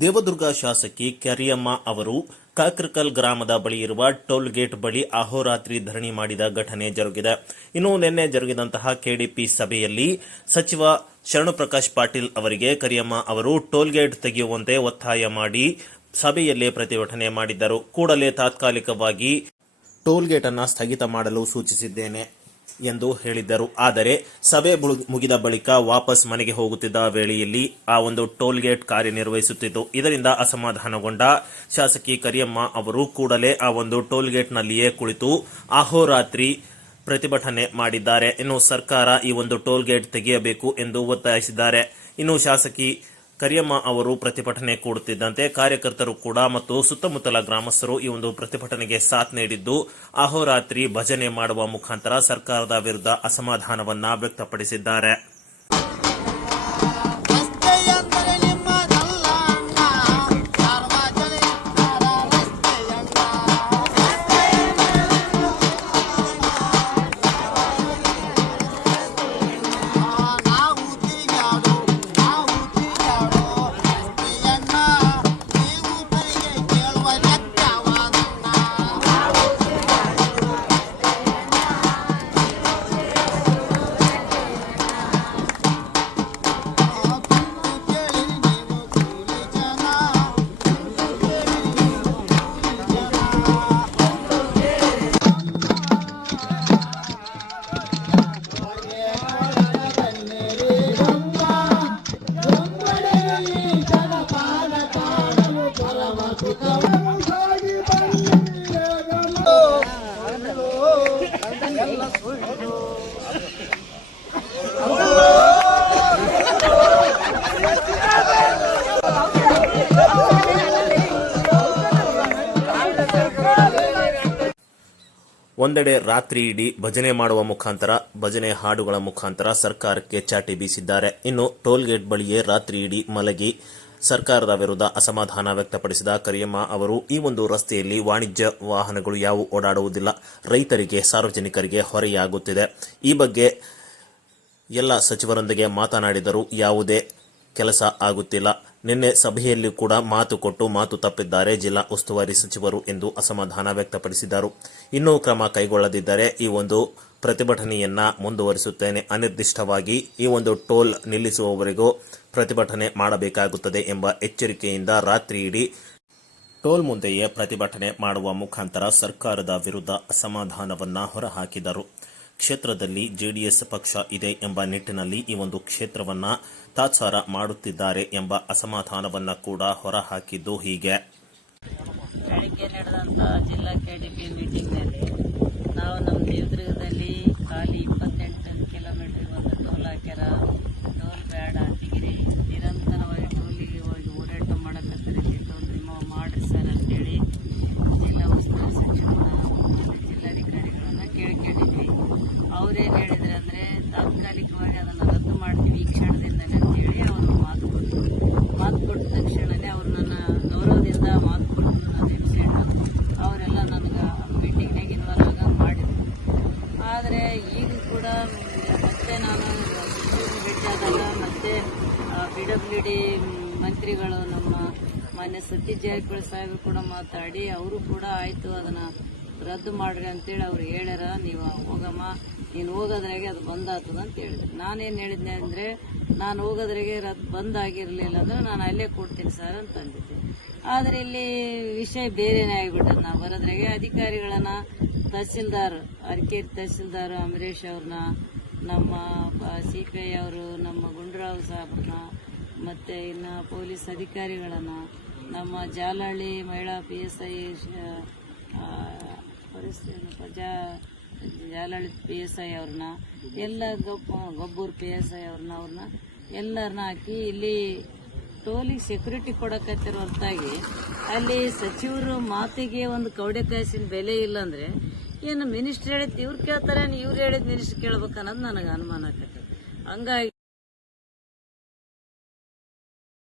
ದೇವದುರ್ಗ ಶಾಸಕಿ ಕರಿಯಮ್ಮ ಅವರು ಕಾಕ್ರಕಲ್ ಗ್ರಾಮದ ಬಳಿ ಇರುವ ಟೋಲ್ ಗೇಟ್ ಬಳಿ ಅಹೋರಾತ್ರಿ ಧರಣಿ ಮಾಡಿದ ಘಟನೆ ಜರುಗಿದೆ. ಇನ್ನು ನಿನ್ನೆ ಜರುಗಿದಂತಹ ಕೆಡಿಪಿ ಸಭೆಯಲ್ಲಿ ಸಚಿವ ಶರಣಪ್ರಕಾಶ್ ಪಾಟೀಲ್ ಅವರಿಗೆ ಕರಿಯಮ್ಮ ಅವರು ಟೋಲ್ ಗೇಟ್ ತೆಗೆಯುವಂತೆ ಒತ್ತಾಯ ಮಾಡಿ ಸಭೆಯಲ್ಲೇ ಪ್ರತಿಭಟನೆ ಮಾಡಿದ್ದರು. ಕೂಡಲೇ ತಾತ್ಕಾಲಿಕವಾಗಿ ಟೋಲ್ ಗೇಟ್ ಅನ್ನು ಸ್ಥಗಿತ ಮಾಡಲು ಸೂಚಿಸಿದ್ದೇನೆ. ಎಂದು ಹೇಳಿದ್ದರು. ಆದರೆ ಸಭೆ ಮುಗಿದ ಬಳಿಕ ವಾಪಸ್ ಮನೆಗೆ ಹೋಗುತ್ತಿದ್ದ ವೇಳೆಯಲ್ಲಿ ಆ ಒಂದು ಟೋಲ್ ಗೇಟ್ ಕಾರ್ಯನಿರ್ವಹಿಸುತ್ತಿತ್ತು ಇದರಿಂದ ಅಸಮಾಧಾನಗೊಂಡ ಶಾಸಕಿ ಕರಿಯಮ್ಮ ಅವರು ಕೂಡಲೇ ಆ ಒಂದು ಟೋಲ್ ಗೇಟ್ನಲ್ಲಿಯೇ ಕುಳಿತು ಅಹೋರಾತ್ರಿ ಪ್ರತಿಭಟನೆ ಮಾಡಿದ್ದಾರೆ. ಇನ್ನು ಸರ್ಕಾರ ಈ ಒಂದು ಟೋಲ್ ಗೇಟ್ ತೆಗೆಯಬೇಕು ಎಂದು ಒತ್ತಾಯಿಸಿದ್ದಾರೆ. ಇನ್ನು ಶಾಸಕಿ ಕರಿಯಮ್ಮ ಅವರು ಪ್ರತಿಭಟನೆ ಕೂಡುತ್ತಿದ್ದಂತೆ ಕಾರ್ಯಕರ್ತರು ಕೂಡ ಮತ್ತು ಸುತ್ತಮುತ್ತಲ ಗ್ರಾಮಸ್ಥರು ಈ ಒಂದು ಪ್ರತಿಭಟನೆಗೆ ಸಾಥ್ ನೀಡಿದ್ದು, ಅಹೋರಾತ್ರಿ ಭಜನೆ ಮಾಡುವ ಮುಖಾಂತರ ಸರ್ಕಾರದ ವಿರುದ್ಧ ಅಸಮಾಧಾನವನ್ನ ವ್ಯಕ್ತಪಡಿಸಿದ್ದಾರೆ. ಒಂದೆಡೆ ರಾತ್ರಿ ಇಡೀ ಭಜನೆ ಮಾಡುವ ಮುಖಾಂತರ, ಭಜನೆ ಹಾಡುಗಳ ಮುಖಾಂತರ ಸರ್ಕಾರಕ್ಕೆ ಚಾಟಿ ಬೀಸಿದ್ದಾರೆ. ಇನ್ನು ಟೋಲ್ ಗೇಟ್ ಬಳಿಯೇ ರಾತ್ರಿ ಇಡೀ ಮಲಗಿ ಸರ್ಕಾರದ ವಿರುದ್ಧ ಅಸಮಾಧಾನ ವ್ಯಕ್ತಪಡಿಸಿದ ಕರಿಯಮ್ಮ ಅವರು, ಈ ಒಂದು ರಸ್ತೆಯಲ್ಲಿ ವಾಣಿಜ್ಯ ವಾಹನಗಳು ಯಾವುವು ಓಡಾಡುವುದಿಲ್ಲ. ರೈತರಿಗೆ, ಸಾರ್ವಜನಿಕರಿಗೆ ಹೊರೆಯಾಗುತ್ತಿದೆ. ಈ ಬಗ್ಗೆ ಎಲ್ಲ ಸಚಿವರೊಂದಿಗೆ ಮಾತನಾಡಿದರೂ ಯಾವುದೇ ಕೆಲಸ ಆಗುತ್ತಿಲ್ಲ. ನಿನ್ನೆ ಸಭೆಯಲ್ಲಿ ಕೂಡ ಮಾತು ಕೊಟ್ಟು ಮಾತು ತಪ್ಪಿದ್ದಾರೆ ಜಿಲ್ಲಾ ಉಸ್ತುವಾರಿ ಸಚಿವರು ಎಂದು ಅಸಮಾಧಾನ ವ್ಯಕ್ತಪಡಿಸಿದರು. ಇನ್ನೂ ಕ್ರಮ ಕೈಗೊಳ್ಳದಿದ್ದರೆ ಈ ಒಂದು ಪ್ರತಿಭಟನೆಯನ್ನ ಮುಂದುವರಿಸುತ್ತೇನೆ. ಅನಿರ್ದಿಷ್ಟವಾಗಿ ಈ ಒಂದು ಟೋಲ್ ನಿಲ್ಲಿಸುವವರೆಗೂ ಪ್ರತಿಭಟನೆ ಮಾಡಬೇಕಾಗುತ್ತದೆ ಎಂಬ ಎಚ್ಚರಿಕೆಯಿಂದ ರಾತ್ರಿ ಟೋಲ್ ಮುಂದೆಯೇ ಪ್ರತಿಭಟನೆ ಮಾಡುವ ಮುಖಾಂತರ ಸರ್ಕಾರದ ವಿರುದ್ಧ ಅಸಮಾಧಾನವನ್ನ ಹೊರಹಾಕಿದರು. ಕ್ಷೇತ್ರದಲ್ಲಿ ಜೆಡಿಎಸ್ ಪಕ್ಷ ಇದೆ ಎಂಬ ನಿಟ್ಟಿನಲ್ಲಿ ಈ ಒಂದು ಕ್ಷೇತ್ರವನ್ನ ತಾತ್ಸಾರ ಮಾಡುತ್ತಿದ್ದಾರೆ ಎಂಬ ಅಸಮಾಧಾನವನ್ನ ಕೂಡ ಹೊರಹಾಕಿದ್ದು ಹೀಗೆ. ಬೆಳಗ್ಗೆ ನಡೆದಂಥ ಜಿಲ್ಲಾ ಕೆಡಿಪಿ ಮೀಟಿಂಗ್ನಲ್ಲಿ ನಾವು ನಮ್ಮ ದೇವದುರ್ಗದಲ್ಲಿ ಖಾಲಿ ಇಪ್ಪತ್ತೆಂಟು ಕಿಲೋಮೀಟರ್ ಒಂದು ಟೋಲ್ ಹಾಕ್ಯಾರ ಟೋಲ್ ಬೇಡ ಡಿಗ್ರಿ ನಿರಂತರವಾಗಿ ಟೋಲಿಗೆ ಹೋಗಿ ಓಡಾಟ ಮಾಡಕತ್ತಾರೆ ಇಲ್ಲಿ ಟೋಲ್ ರಿಮೂವ್ ಮಾಡಿರಿ ಸರ್ ಅಂತೇಳಿ ಜಿಲ್ಲಾ ಉಸ್ತುವಾರಿ ಸಚಿವರನ್ನ ಜಿಲ್ಲಾಧಿಕಾರಿಗಳನ್ನ ಕೇಳ್ಕೊಂಡಿದ್ವಿ ಅವ್ರೇನು ಹೇಳಿದ್ರು ಅಂದರೆ ತಾತ್ಕಾಲಿಕವಾಗಿ ಅದನ್ನು ಕ್ಷಣದಿಂದಲೇ ಅಂತೇಳಿ ಅವರು ಮಾತು ಕೊಟ್ಟರು ಮಾತು ಕೊಟ್ಟ ತಕ್ಷಣವೇ ಅವ್ರು ನನ್ನ ಗೌರವದಿಂದ ಮಾತು ಕೊಟ್ಟು ನಾನು ಎಬ್ಸ್ಕೊಂಡು ಅವರೆಲ್ಲ ನನಗೆ ಮೀಟಿಂಗ್ನಾಗ ಇನ್ವಾಲ್ವ್ ಆಗ ಮಾಡಿದ್ರು. ಆದರೆ ಈಗ ಕೂಡ ಮತ್ತೆ ನಾನು ಸಚಿವರನ್ನ ಭೇಟಿಯಾದಾಗ ಮತ್ತೆ ಬಿ ಡಬ್ಲ್ಯೂ ಡಿ ಮಂತ್ರಿಗಳು ನಮ್ಮ ಮಾನ್ಯ ಸತೀಶ್ ಜಾರಕಿಹೊಳಿ ಸಾಹೇಬರು ಕೂಡ ಮಾತಾಡಿ, ಅವರು ಕೂಡ ಆಯಿತು ಅದನ್ನು ರದ್ದು ಮಾಡ್ರಿ ಅಂತೇಳಿ ಅವ್ರು ಹೇಳ್ಯಾರ, ನೀವು ಹೋಗಮ್ಮ, ನೀನು ಹೋಗೋದ್ರಾಗೆ ಅದು ಬಂದ್ ಆಗ್ತದ ಅಂತ ಹೇಳಿದ್ರು. ನಾನೇನು ಹೇಳಿದ್ನೆ ಅಂದರೆ, ನಾನು ಹೋಗೋದ್ರಾಗೆ ರದ್ದು ಬಂದ್ ಆಗಿರಲಿಲ್ಲ ಅಂದ್ರೆ ನಾನು ಅಲ್ಲೇ ಕೊಡ್ತೀನಿ ಸರ್ ಅಂತ ಅಂದಿದ್ದೆ. ಆದರೆ ಇಲ್ಲಿ ವಿಷಯ ಬೇರೆನೇ ಆಗಿಬಿಟ್ಟದ. ನಾವು ಬರೋದ್ರಾಗೆ ಅಧಿಕಾರಿಗಳನ್ನ, ತಹಸೀಲ್ದಾರ್, ಅರ್ಕೇರಿ ತಹಸೀಲ್ದಾರ್ ಅಮರೇಶ್ ಅವ್ರನ್ನ, ನಮ್ಮ ಸಿ ಪಿ ಐ ಅವರು, ನಮ್ಮ ಗುಂಡ್ರಾವ್ ಸಾಹೇಬ್ರನ್ನ ಮತ್ತು ಇನ್ನು ಪೊಲೀಸ್ ಅಧಿಕಾರಿಗಳನ್ನು, ನಮ್ಮ ಜಾಲಹಳ್ಳಿ ಮಹಿಳಾ ಪಿ ಎಸ್ ಐ ಪರಿಸ್ಥಿತಿ ಜಾ ಜಾಲಹಳ್ಳಿ ಪಿ ಎಸ್ ಐ ಅವ್ರನ್ನ, ಎಲ್ಲ ಗೊಬ್ಬ ಗೊಬ್ಬೂರು ಪಿ ಎಸ್ ಐ ಅವ್ರನ್ನ ಅವ್ರನ್ನ ಎಲ್ಲರನ್ನ ಹಾಕಿ ಇಲ್ಲಿ ಟೋಲಿಗೆ ಸೆಕ್ಯೂರಿಟಿ ಕೊಡಕತ್ತಿರೋ ಹೊರತಾಗಿ ಅಲ್ಲಿ ಸಚಿವರು ಮಾತಿಗೆ ಒಂದು ಕೌಡೆ ಕಾಯಿಸಿನ ಬೆಲೆ ಇಲ್ಲ ಅಂದರೆ ಏನು ಮಿನಿಸ್ಟ್ರ್ ಹೇಳಿದ್ ಇವ್ರು ಕೇಳ್ತಾರೆ ಇವ್ರು ಹೇಳಿದ್ ಮಿನಿಸ್ಟ್ರ್ ಕೇಳ್ಬೇಕನ್ನೋದು ನನಗೆ ಅನುಮಾನ ಆಕತ್ತೆ ಹಂಗಾಗಿ